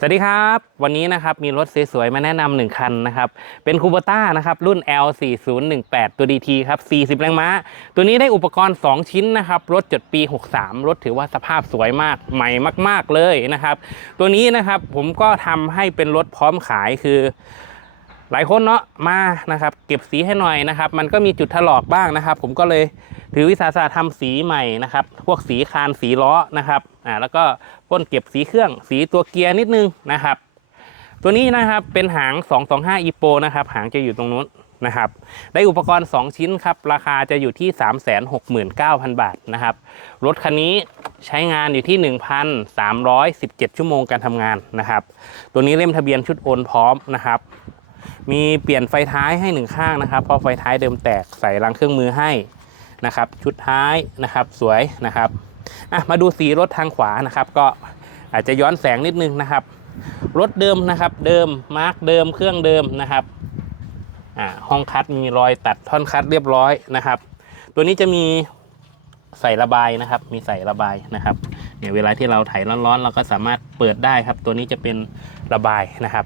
สวัสดีครับ วันนี้นะครับมีรถสวยๆมาแนะนำหนึ่งคันนะครับ เป็นคูโบต้านะครับรุ่น L4018 ตัว DT ครับ 40 แรงม้า ตัวนี้ได้อุปกรณ์ 2 ชิ้นนะครับ รถจดปี 63 รถถือว่าสภาพสวยมากใหม่มาก ๆเลยนะครับ ตัวนี้นะครับผมก็ทำให้เป็นรถพร้อมขายคือ หลายคนเนาะมานะครับ เก็บสีให้หน่อยนะครับ มันก็มีจุดถลอกบ้างนะครับ ผมก็เลยถือวิสาสะทำสีใหม่นะครับ พวกสีคานสีล้อนะครับอ่าแล้วก็พ่นเก็บสีเครื่องสีตัวเกียร์นิดนึงนะครับ ตัวนี้นะครับเป็นหาง 225 e p o นะครับ หางจะอยู่ตรงนู้นนะครับ ได้อุปกรณ์ 2 ชิ้นครับ ราคาจะอยู่ที่ 369,000 บาทนะครับ รถคันนี้ใช้งานอยู่ที่ 1,317 ชั่วโมงการทำงานนะครับ ตัวนี้เล่มทะเบียนชุดโอนพร้อมนะครับ มีเปลี่ยนไฟท้ายให้หนึ่งข้างนะครับเพราะไฟท้ายเดิมแตกใส่รังเครื่องมือให้นะครับชุดท้ายนะครับสวยนะครับอะมาดูสีรถทางขวานะครับก็อาจจะย้อนแสงนิดนึงนะครับ รถเดิมนะครับเดิมมาร์กเดิมเครื่องเดิมนะครับอ่าห้องคัดมีรอยตัดท่อนคัดเรียบร้อยนะครับ ตัวนี้จะมีใส่ระบายนะครับ มีใส่ระบายนะครับเนี่ยเวลาที่เราไถร้อนๆ เราก็สามารถ เปิดได้ครับ ตัวนี้จะเป็นระบายนะครับ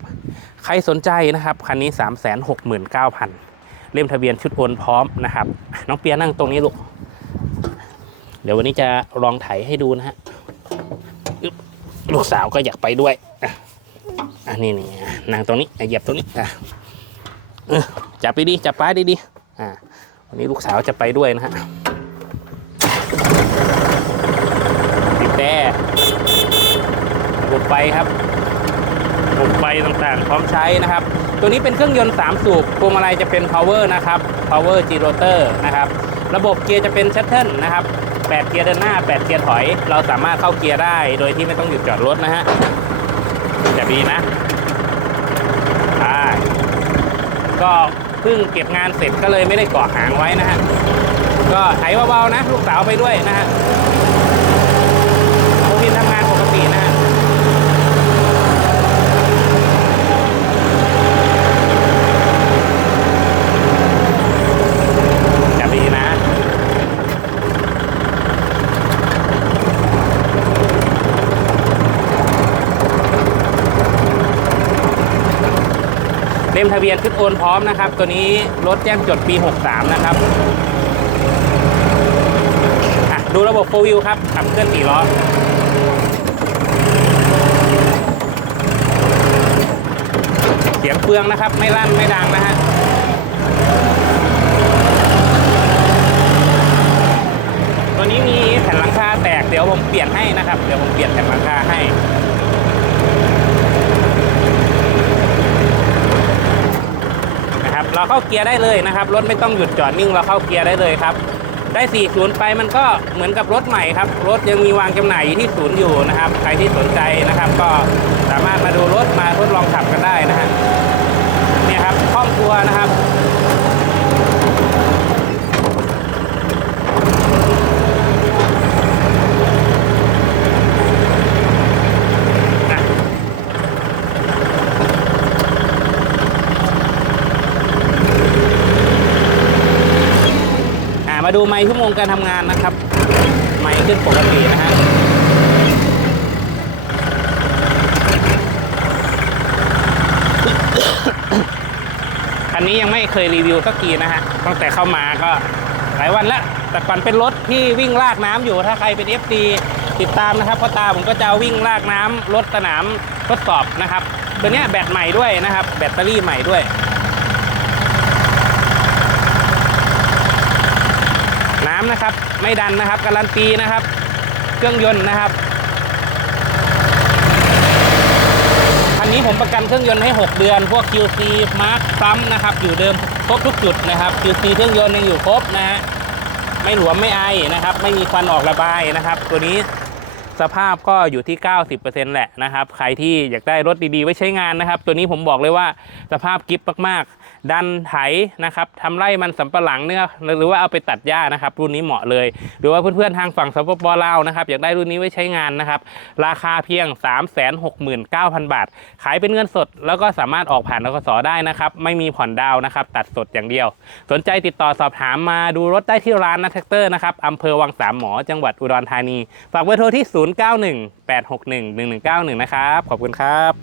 ใครสนใจนะครับ คันนี้ 3 6 9 0 0 0 เล่มทะเบียนชุดโอนพร้อมนะครับ น้องเปียนั่งตรงนี้ลูก เดี๋ยววันนี้จะลองไถให้ดูนะฮะลูกสาวก็อยากไปด้วยอะอันนี้นี่นั่งตรงนี้อะเหยียบตรงนี้อะจับไปดีจับป้ายดีๆอ่าวันนี้ลูกสาวจะไปด้วยนะฮะติดแต่ระบบ ไฟครับระบบไฟต่างๆ พร้อมใช้นะครับ ตัวนี้เป็นเครื่องยนต์ 3 สูบพวงมาลัยจะเป็น power นะครับ power G rotor นะครับ ระบบเกียร์จะเป็น shuttle นะครับ 8 เกียร์เดินหน้า 8 เกียร์ถอย เราสามารถเข้าเกียร์ได้โดยที่ไม่ต้องหยุดจอดรถนะฮะจะดีนะใช่ก็เพิ่งเก็บงานเสร็จก็เลยไม่ได้เกาะหางไว้นะฮะ ก็ไถเบาๆนะ ลูกสาวไปด้วยนะฮะโควินทำงานปกตินะฮะ จับดีนะ เล่มทะเบียนขึ้นโอนพร้อมนะครับ ตัวนี้รถแจ้งจดปี 63 นะครับดูระบบโฟวิวครับขับเคลื่อนสี่ล้อเสียงเฟืองนะครับ ไม่ลั่นไม่ดังนะฮะตัวนี้มีแผ่นหลังคาแตกเดี๋ยวผมเปลี่ยนให้นะครับ เดี๋ยวผมเปลี่ยนแผ่นหลังคาให้ นะครับ เราเข้าเกียร์ได้เลยนะครับ รถไม่ต้องหยุดจอดนิ่งเราเข้าเกียร์ได้เลยครับ ได้4ศูนย์ไปมันก็เหมือนกับรถใหม่ครับ รถยังมีวางจำหน่ายอยู่ที่ศูนย์อยู่นะครับ ใครที่สนใจนะครับ ก็สามารถมาดูรถมาทดลองขับกันได้นะฮะเนี่ยครับคล่องตัวนะครับ อ่า มาดูไมค์ชั่วโมงการทำงานนะครับ ไมค์ขึ้นปกตินะฮะคันนี้ยังไม่เคยรีวิวสักทีนะฮะตั้งแต่เข้ามาก็หลายวันแล้วแต่ก่อนเป็นรถที่วิ่งลากน้ำอยู่ถ้าใครเป็น FD ติดตามนะครับพ่อตาผมก็จะวิ่งลากน้ำรถสนามทดสอบนะครับตัวเนี้ยแบตใหม่ด้วยนะครับ แบตเตอรี่ใหม่ด้วย นะครับ ไม่ดันนะครับ การันตีนะครับ เครื่องยนต์นะครับคันนี้ผมประกันเครื่องยนต์ให้ 6 เดือน พวก QC Mark ซ้ำนะครับ อยู่เดิมครบทุกจุดนะครับ QC เครื่องยนต์ยังอยู่ครบนะฮะไม่หลวมไม่ไอนะครับ ไม่มีควันออกระบายนะครับ ตัวนี้สภาพก็อยู่ที่ 90%แหละนะครับ ใครที่อยากได้รถดีๆ ไว้ใช้งานนะครับ ตัวนี้ผมบอกเลยว่าสภาพกิฟต์มากๆ ดันไถนะครับทำไร่มันสำปะหลังเนี่ยหรือว่าเอาไปตัดหญ้านะครับ รุ่นนี้เหมาะเลย หรือว่าเพื่อนๆทางฝั่งสปปลาวนะครับอยากได้รุ่นนี้ไว้ใช้งานนะครับ ราคาเพียง 369,000 บาท ขายเป็นเงินสด แล้วก็สามารถออกผ่านรกสได้นะครับ ไม่มีผ่อนดาวนะครับ ตัดสดอย่างเดียว สนใจติดต่อสอบถามมาดูรถได้ที่ร้านนะแท็กเตอร์นะครับอำเภอวังสามหมอจังหวัดอุดรธานี ฝากเบอร์โทรที่ 0918611191 นะครับ ขอบคุณครับ